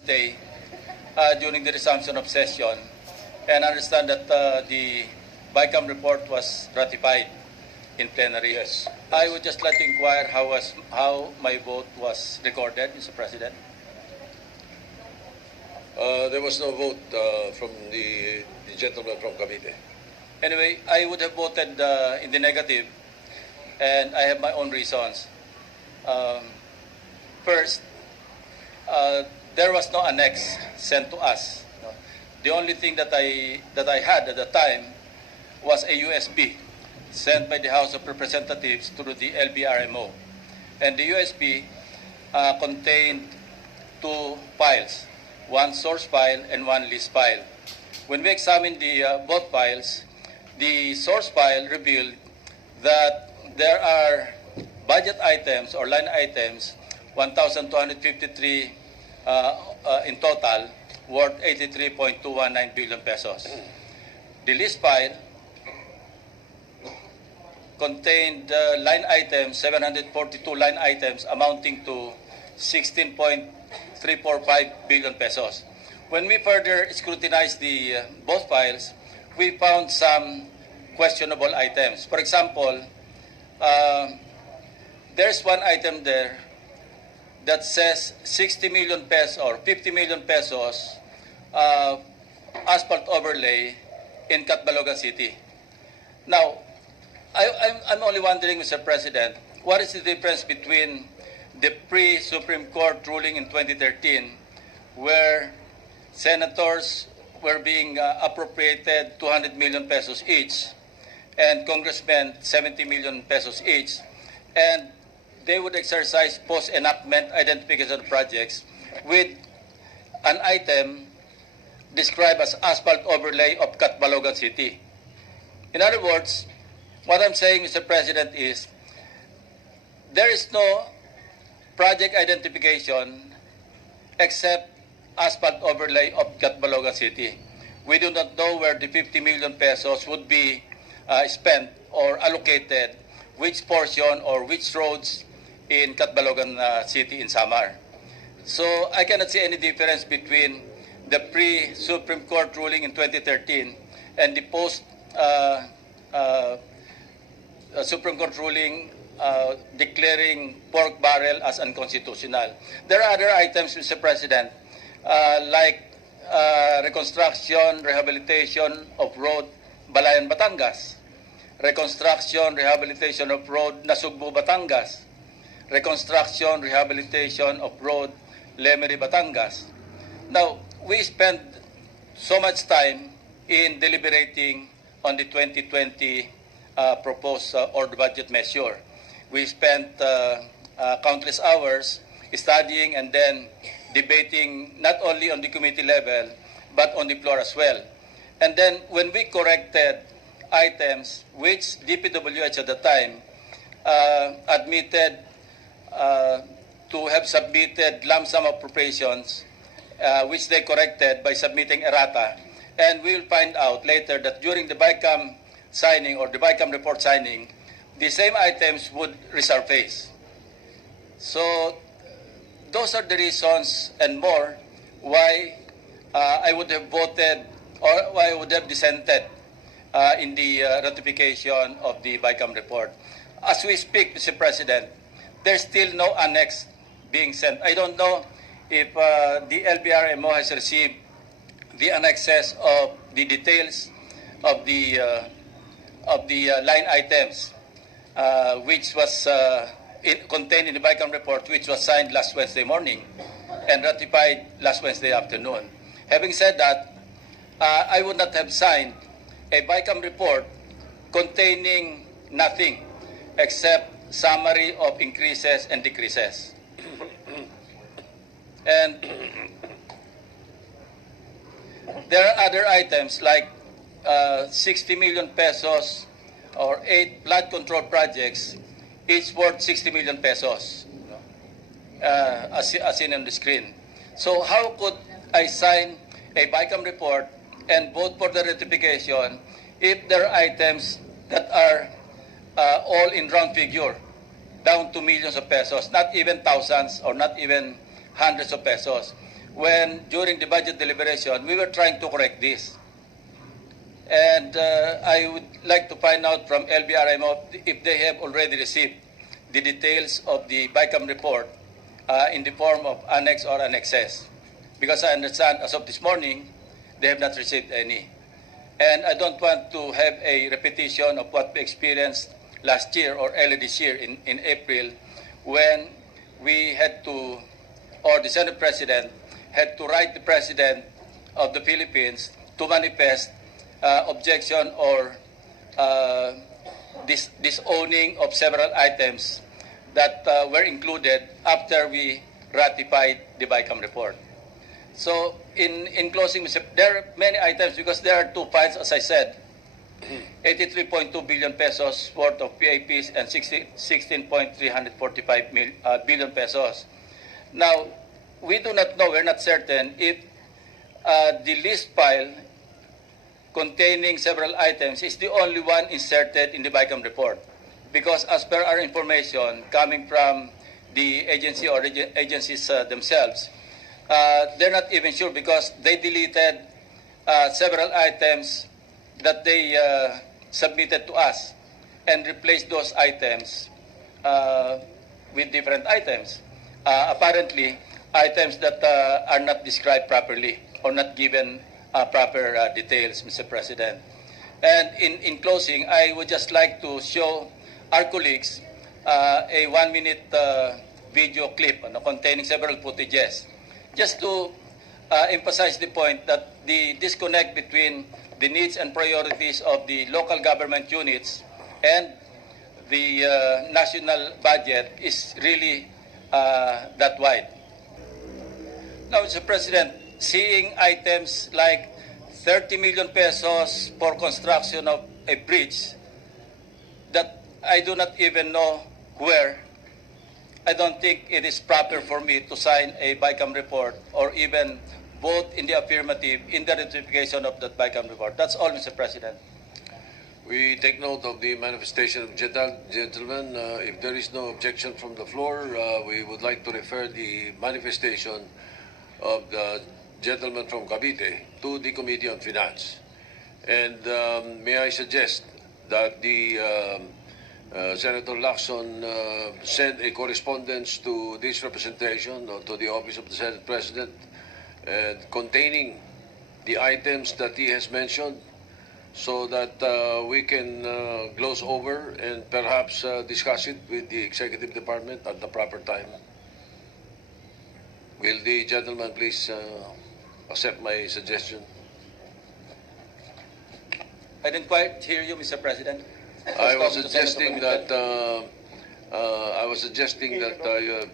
Day during the resumption of session, and understand that the BICAM report was ratified in plenary. Yes. I would just like to inquire how my vote was recorded, Mr. President. There was no vote from the gentleman from Cavite. Anyway, I would have voted in the negative, and I have my own reasons. First, there was no annex sent to us. The only thing that I had at the time was a USB sent by the House of Representatives through the LBRMO. And the USB contained two files, one source file and one list file. When we examined the both files, the source file revealed that there are budget items or line items, 1,253 in total, worth 83.219 billion pesos. The list file contained line items, 742 line items amounting to 16.345 billion pesos. When we further scrutinized the both files, we found some questionable items. For example, there's one item there that says 60 million pesos or 50 million pesos asphalt overlay in Catbalogan City. Now, I'm only wondering, Mr. President, what is the difference between the pre-Supreme Court ruling in 2013, where senators were being appropriated 200 million pesos each, and congressmen 70 million pesos each, and they would exercise post-enactment identification projects with an item described as asphalt overlay of Catbalogan City. In other words, what I'm saying, Mr. President, is there is no project identification except asphalt overlay of Catbalogan City. We do not know where the 50 million pesos would be spent or allocated, which portion or which roads in Catbalogan City in Samar. So I cannot see any difference between the pre-Supreme Court ruling in 2013 and the post-Supreme Court ruling declaring pork barrel as unconstitutional. There are other items, Mr. President, like reconstruction, rehabilitation of road Balayan, Batangas, reconstruction, rehabilitation of road Nasugbu, Batangas, reconstruction, rehabilitation of road Lemery, Batangas. Now, we spent so much time in deliberating on the 2020 proposed or budget measure. We spent countless hours studying and then debating not only on the committee level but on the floor as well. And then when we corrected items which DPWH at the time admitted to have submitted lump sum appropriations, which they corrected by submitting errata. And we will find out later that during the BICAM signing or the BICAM report signing, the same items would resurface. So those are the reasons and more why I would have voted or why I would have dissented in the ratification of the BICAM report. As we speak, Mr. President, there's still no annex being sent. I don't know if the LBRMO has received the annexes of the details of the line items, which was contained in the BICAM report, which was signed last Wednesday morning and ratified last Wednesday afternoon. Having said that, I would not have signed a BICAM report containing nothing except summary of increases and decreases. And there are other items like 60 million pesos or 8 flood control projects, each worth 60 million pesos, as seen on the screen. So how could I sign a BICAM report and vote for the ratification if there are items that are all in round figure, down to millions of pesos, not even thousands or not even hundreds of pesos. when during the budget deliberation, we were trying to correct this. And I would like to find out from LBRMO if they have already received the details of the BICAM report in the form of annex or annexes. Because I understand as of this morning, they have not received any. And I don't want to have a repetition of what we experienced last year or early this year in April, when we had to, or the Senate President had to write the President of the Philippines to manifest objection or disowning of several items that were included after we ratified the BICAM report. So in closing, there are many items because there are two files, as I said, 83.2 billion pesos worth of PAPs and 16.345 billion pesos. Now, we do not know, we're not certain if the list file containing several items is the only one inserted in the BICAM report. Because as per our information coming from the agency or agencies themselves, they're not even sure because they deleted several items that they submitted to us and replaced those items with different items. Apparently, items that are not described properly or not given proper details, Mr. President. And in closing, I would just like to show our colleagues a 1-minute video clip containing several footages, just to emphasize the point that the disconnect between the needs and priorities of the local government units and the national budget is really that wide. Now, Mr. President, seeing items like 30 million pesos for construction of a bridge that I do not even know where, I don't think it is proper for me to sign a BICAM report or even vote in the affirmative in the ratification of that BICAM report. That's all, Mr. President. We take note of the manifestation of gentlemen. If there is no objection from the floor, we would like to refer the manifestation of the gentleman from Cavite to the Committee on Finance. And may I suggest that the Senator Lacson send a correspondence to this representation or to the Office of the Senate President containing the items that he has mentioned, so that we can gloss over and perhaps discuss it with the Executive Department at the proper time. Will the gentleman please accept my suggestion? I didn't quite hear you, Mr. President. I was suggesting that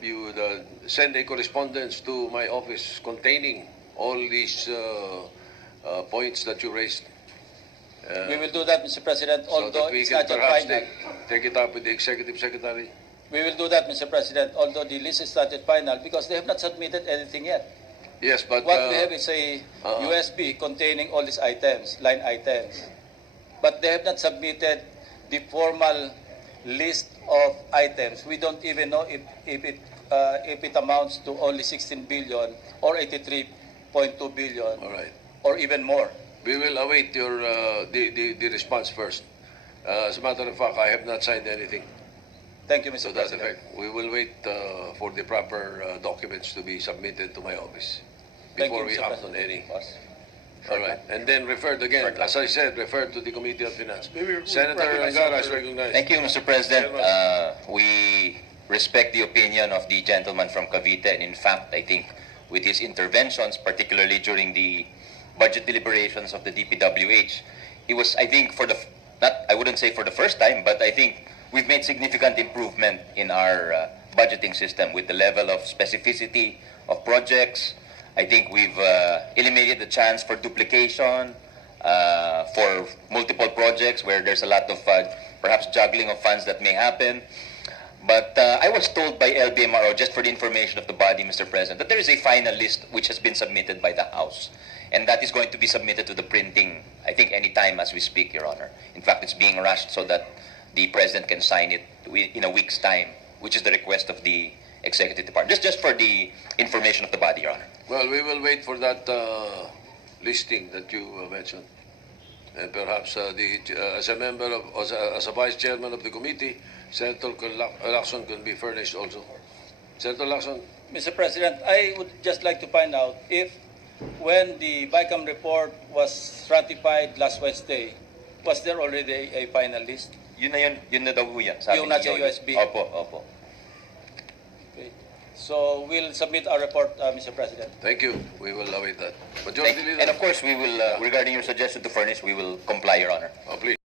you send a correspondence to my office containing all these points that you raised. We will do that, Mr. President, So although that we it's can not yet perhaps final. take it up with the Executive Secretary. We will do that, Mr. President, although the list is not yet final because they have not submitted anything yet. Yes, but What we have is a USB containing all these items, line items. But they have not submitted the formal list of items. We don't even know if it amounts to only 16 billion or 83.2 billion, all right. or even more. We will await your the response first. As a matter of fact, I have not signed anything Thank you, Mr. to that President. effect. We will wait for the proper documents to be submitted to my office Thank before you, we Mr. act on any. Boss. All right, and then referred again, Short as I said, referred to the Committee on Finance. Maybe Senator recognize Angara is Senator- recognized. Thank you, Mr. President. Very much. We respect the opinion of the gentleman from Cavite, and in fact, I think with his interventions, particularly during the budget deliberations of the DPWH, it was, I think, I wouldn't say for the first time, but I think we've made significant improvement in our budgeting system with the level of specificity of projects. I think we've eliminated the chance for duplication for multiple projects where there's a lot of perhaps juggling of funds that may happen. But I was told by LBMRO, just for the information of the body, Mr. President, that there is a final list which has been submitted by the House. And that is going to be submitted to the printing, I think, any time as we speak, Your Honor. In fact, it's being rushed so that the President can sign it in a week's time, which is the request of the executive department. Just for the information of the body, Your Honor. Well, we will wait for that listing that you mentioned. And perhaps as a member of, as a vice chairman of the committee, Senator Lacson can be furnished also. Senator Lacson. Mr. President, I would just like to find out if when the BICAM report was ratified last Wednesday, was there already a final list? Yun na daw po yan. Sabi Yung ni nasa Yoyo. USB? Opo. Okay. So we'll submit our report, Mr. President. Thank you. We will await that. Majority Leader. And of course, we will, regarding your suggestion to furnish, we will comply, Your Honor. Oh, please.